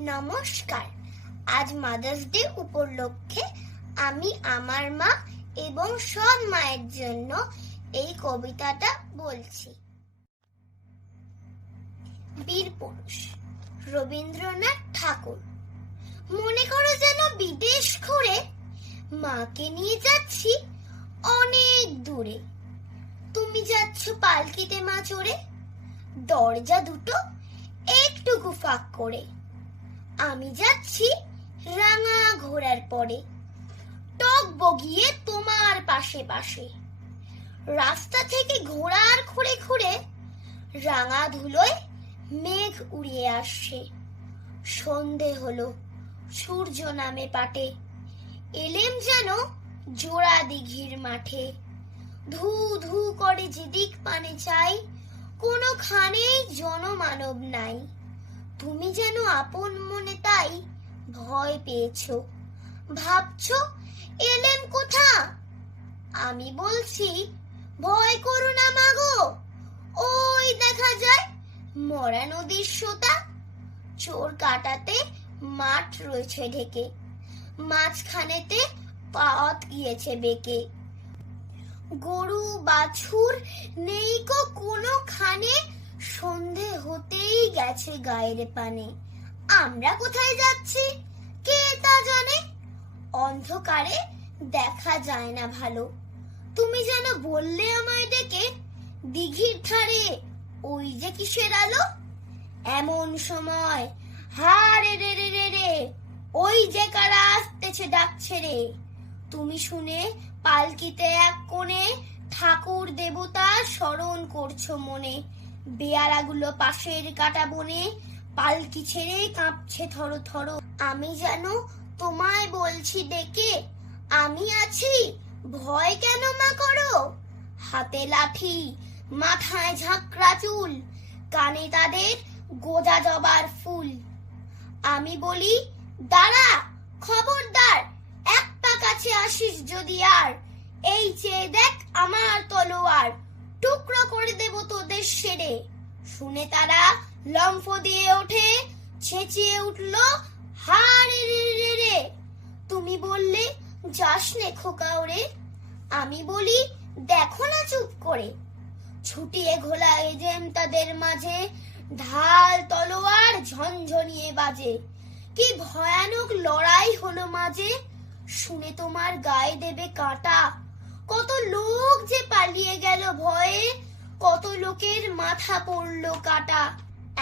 নমস্কার। আজ mother's day উপলক্ষে আমি আমার মা এবং সব মায়ের জন্য এই কবিতাটা বলছি। বীর পুরুষ, রবীন্দ্রনাথ ঠাকুর, মনে করো যেন বিদেশ ঘুরে মাকে নিয়ে যাচ্ছি অনেক দূরে। তুমি যাচ্ছ পালকিতে মা চড়ে, দরজা দুটো একটুকু ফাঁক করে। আমি যাচ্ছি রাঙা ঘোড়ার পরে। টক বগিয়ে তোমার পাশে পাশে। রাস্তা থেকে ঘোড়ার খুঁড়ে খুঁড়ে রাঙা ধুলোয় মেঘ উড়িয়ে আসছে। সন্ধে হলো, সূর্য নামে পাটে। এলেম যেন জোড়া দিঘির মাঠে। ধু ধু করে যেদিক পানে চাই কোনো কোনোখানেই জনমানব নাই। যেন আপন মনে তাই ভয় পেয়েছ। ভাবছ এলেম কোথা? আমি বলছি, ভয় করো না মাগো। ওই দেখা যায়, মরা নদীর সোতা। চোর কাটাতে মাঠ রয়েছে ঢেকে। মাঝখানেতে পাত গিয়েছে বেঁকে। গরু বাছুর নেই কো কোনোখানে। সন্ধে হতেই গেছে গায়ের পানে। আমরা কোথায় যাচ্ছি? কে তা জানে? অন্ধকারে দেখা যায় না ভালো। তুমি যেন বললে আমায় ডেকে, দিঘির ধারে, ওই যে কিসের আলো? এমন সময়, হারে রে রে রে রে, ওই যে কারা আসতেছে ডাকছে রে। তুমি শুনে পালকিতে এক কোণে ঠাকুর দেবতা স্মরণ করছ মনে। বেয়ারাগুলো পাশের কাটা বনে পালকি ছেড়ে কাঁপছে থরো থরো। আমি যেন তোমায় বলছি, ডেকে আমি আছি, ভয় কেন মা করো? হাতে লাঠি মাথায় ঝাঁকড়া চুল, কানে তাদের গোজা জবার ফুল। আমি বলি, দাঁড়া, খবরদার, এক পা কাছে আসিস যদি আর, এই চেয়ে দেখ আমার তলোয়ার। দেব সেরে। শুনে তারা লম্ফ দিয়ে ওঠে চেঁচিয়ে উঠল হারে রে রে রে তুমি বললে, যাস নে খোকা ওরে আমি বলি, দেখো না চুপ করে। ছুটিয়ে ঘোলা এজেম তাদের মাঝে, ঢাল তলোয়ার ঝনঝনিয়ে বাজে। কি ভয়ানক লড়াই হলো মাঝে। শুনে তোমার গায়ে দেবে কাঁটা কত লোক যে পালিয়ে গেল ভয়ে কত লোকের মাথা পড়ল কাটা।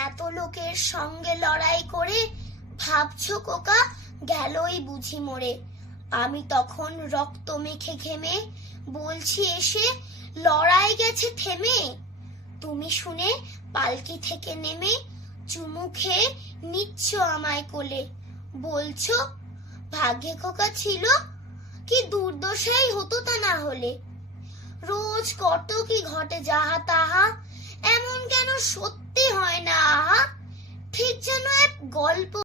এত লোকের সঙ্গে লড়াই করে ভাবছ কোকা গেলই বুঝি মরে। আমি তখন রক্ত মেখে ঘেমে বলছি, এসে লড়াই গেছে থেমে? তুমি শুনে পালকি থেকে নেমে চুমু খেয়ে নিচ্ছ আমায় কোলে। বলছো, ভাগ্যে খোকা ছিল, কি দুর্দশাই হতো তা না হলে। রোজ কত কি ঘটে যাহা তাহা? এমন কেন সত্যি হয় না আহা? ঠিক যেন এক গল্প